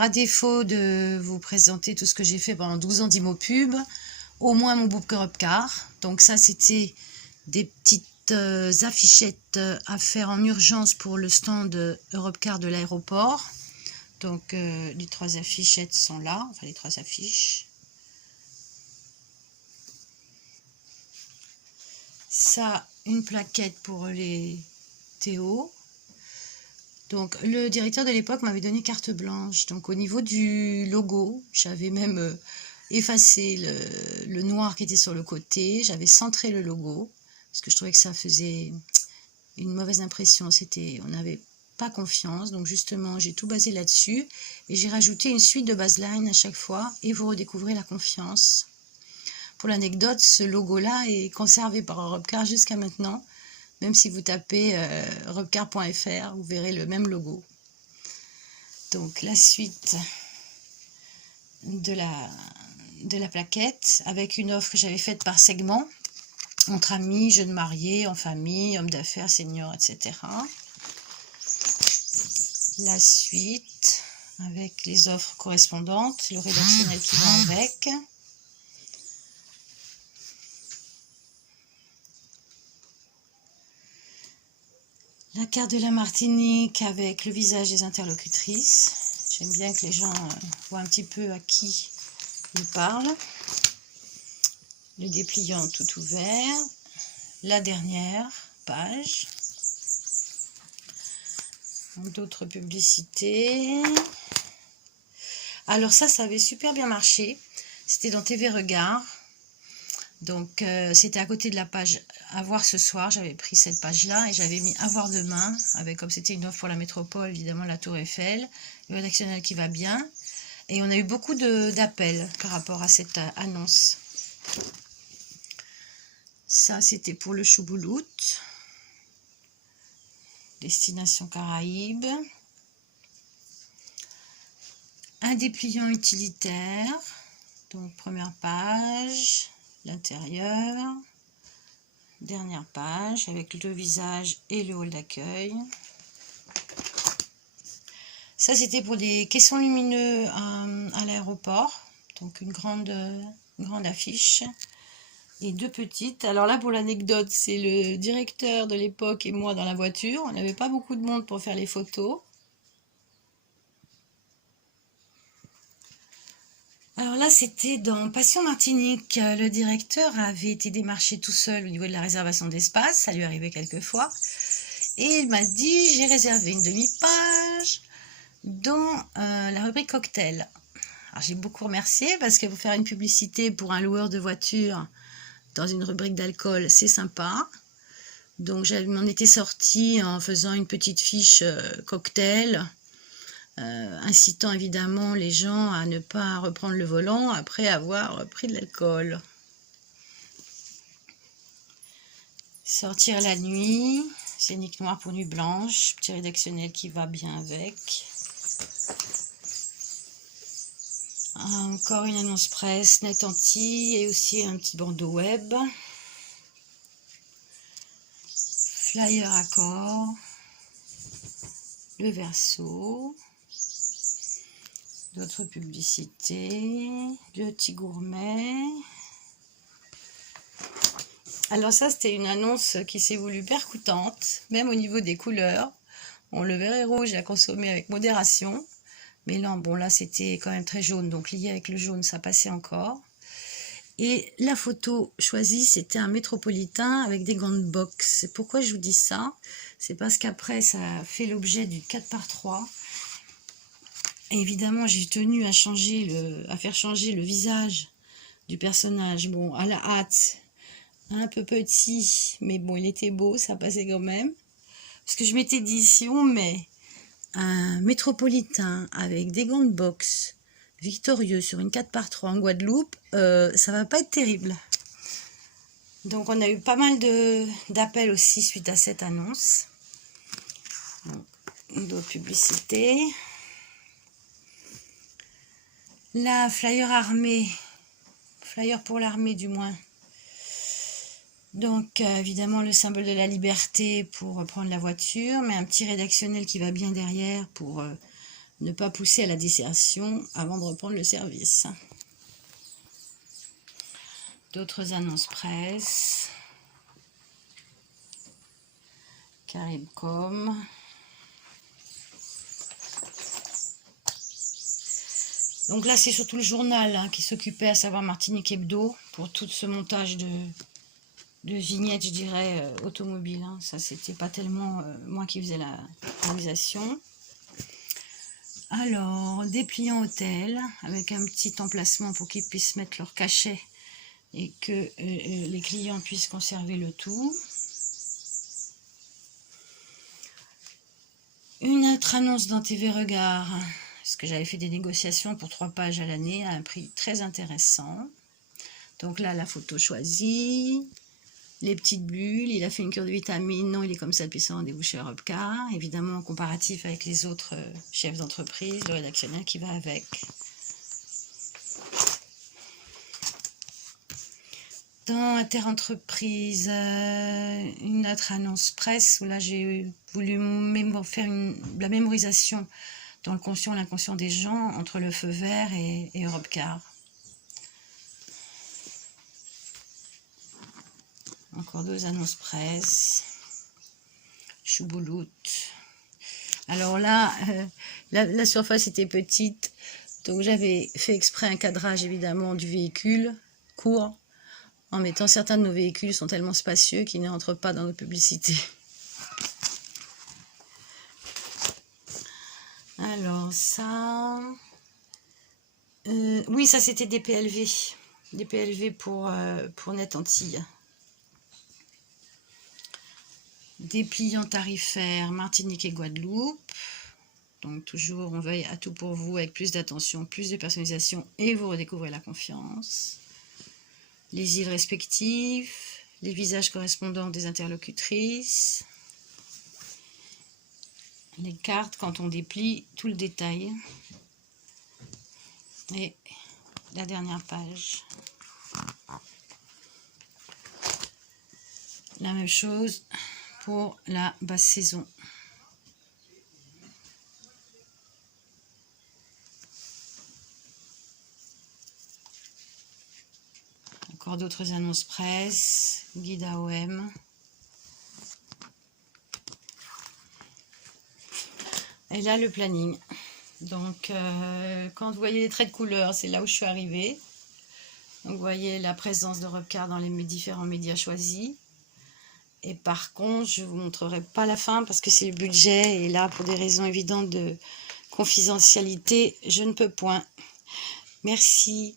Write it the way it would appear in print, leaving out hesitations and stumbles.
Alors, à défaut de vous présenter tout ce que j'ai fait pendant 12 ans d'Immopub, au moins mon book Europcar. Donc ça, c'était des petites affichettes à faire en urgence pour le stand Europcar de l'aéroport. Donc les 3 affichettes sont là, enfin les 3 affiches. Ça, une plaquette pour les Théo. Donc le directeur de l'époque m'avait donné carte blanche. Donc au niveau du logo, j'avais même effacé le noir qui était sur le côté. J'avais centré le logo parce que je trouvais que ça faisait une mauvaise impression. On n'avait pas confiance. Donc justement, j'ai tout basé là-dessus et j'ai rajouté une suite de baseline à chaque fois et vous redécouvrez la confiance. Pour l'anecdote, ce logo-là est conservé par Europcar jusqu'à maintenant. Même si vous tapez europcar.fr, vous verrez le même logo. Donc la suite de la plaquette avec une offre que j'avais faite par segment, entre amis, jeunes mariés, en famille, hommes d'affaires, seniors, etc. La suite avec les offres correspondantes, le rédactionnel qui va avec. La carte de la Martinique avec le visage des interlocutrices. J'aime bien que les gens voient un petit peu à qui ils parlent. Le dépliant tout ouvert. La dernière page. D'autres publicités. Alors ça avait super bien marché. C'était dans TV Regard. Donc c'était à côté de la page à voir ce soir, j'avais pris cette page là et j'avais mis à voir demain, avec comme c'était une offre pour la métropole, évidemment la tour Eiffel, le rédactionnel qui va bien, et on a eu beaucoup d'appels par rapport à cette annonce. Ça c'était pour le Chouboulout, destination Caraïbes, un dépliant utilitaire, donc première page, l'intérieur, dernière page avec le visage et le hall d'accueil. Ça c'était pour des caissons lumineux à l'aéroport, donc une grande affiche et 2 petites. Alors là, pour l'anecdote, c'est le directeur de l'époque et moi dans la voiture. On n'avait pas beaucoup de monde pour faire les photos. Alors là, c'était dans Passion Martinique. Le directeur avait été démarché tout seul au niveau de la réservation d'espace. Ça lui arrivait quelquefois. Et il m'a dit, j'ai réservé une demi-page dans la rubrique cocktail. Alors j'ai beaucoup remercié parce que pour faire une publicité pour un loueur de voiture dans une rubrique d'alcool, c'est sympa. Donc je m'en étais sortie en faisant une petite fiche cocktail. Incitant évidemment les gens à ne pas reprendre le volant après avoir pris de l'alcool. Sortir la nuit, scénique noire pour nuit blanche, petit rédactionnel qui va bien avec. Encore une annonce presse, net anti et aussi un petit bandeau web. Flyer accord, le verso. D'autres publicités, le petit gourmet. Alors ça, c'était une annonce qui s'est voulue percutante, même au niveau des couleurs. On le verrait rouge à consommer avec modération. Mais là, bon, là, c'était quand même très jaune. Donc, lié avec le jaune, ça passait encore. Et la photo choisie, c'était un métropolitain avec des grandes box. Pourquoi je vous dis ça? C'est parce qu'après, ça fait l'objet du 4x3. Et évidemment, j'ai tenu à faire changer le visage du personnage. Bon, à la hâte, un peu petit, mais bon, il était beau, ça passait quand même. Parce que je m'étais dit, si on met un métropolitain avec des gants de boxe victorieux sur une 4x3 en Guadeloupe, ça va pas être terrible. Donc, on a eu pas mal d'appels aussi suite à cette annonce. D'autres publicités. La flyer armée, flyer pour l'armée du moins. Donc évidemment le symbole de la liberté pour prendre la voiture, mais un petit rédactionnel qui va bien derrière pour Ne pas pousser à la désertion avant de reprendre le service. D'autres annonces presse. Caribcom. Donc là, c'est surtout le journal hein, qui s'occupait, à savoir Martinique Hebdo, pour tout ce montage de vignettes, je dirais, automobiles. Hein. Ça, c'était pas tellement moi qui faisais la réalisation. Alors, dépliant hôtel, avec un petit emplacement pour qu'ils puissent mettre leur cachet et que les clients puissent conserver le tout. Une autre annonce dans TV Regard, parce que j'avais fait des négociations pour 3 pages à l'année à un prix très intéressant. Donc là, la photo choisie, les petites bulles, il a fait une cure de vitamines, non, il est comme ça depuis son rendez-vous chez Europcar, évidemment en comparatif avec les autres chefs d'entreprise, le rédactionnel qui va avec. Dans Interentreprise, une autre annonce presse où là j'ai voulu faire la mémorisation dans le conscient et l'inconscient des gens entre le feu vert et Europcar. Encore 2 annonces presse. Choubouloute. Alors là, la surface était petite, donc j'avais fait exprès un cadrage évidemment du véhicule court, en mettant certains de nos véhicules sont tellement spacieux qu'ils ne rentrent pas dans nos publicités. Alors ça... oui, ça c'était des PLV. Des PLV pour Net Antilles. Dépliant tarifaire Martinique et Guadeloupe. Donc toujours, on veille à tout pour vous avec plus d'attention, plus de personnalisation et vous redécouvrez la confiance. Les îles respectives, les visages correspondants des interlocutrices, les cartes quand on déplie tout le détail et la dernière page. La même chose pour la basse saison. Encore d'autres annonces presse, guide AOM. Et là, le planning. Donc, quand vous voyez les traits de couleur, c'est là où je suis arrivée. Donc, vous voyez la présence de Europcar dans les différents médias choisis. Et par contre, je ne vous montrerai pas la fin parce que c'est le budget. Et là, pour des raisons évidentes de confidentialité, je ne peux point. Merci.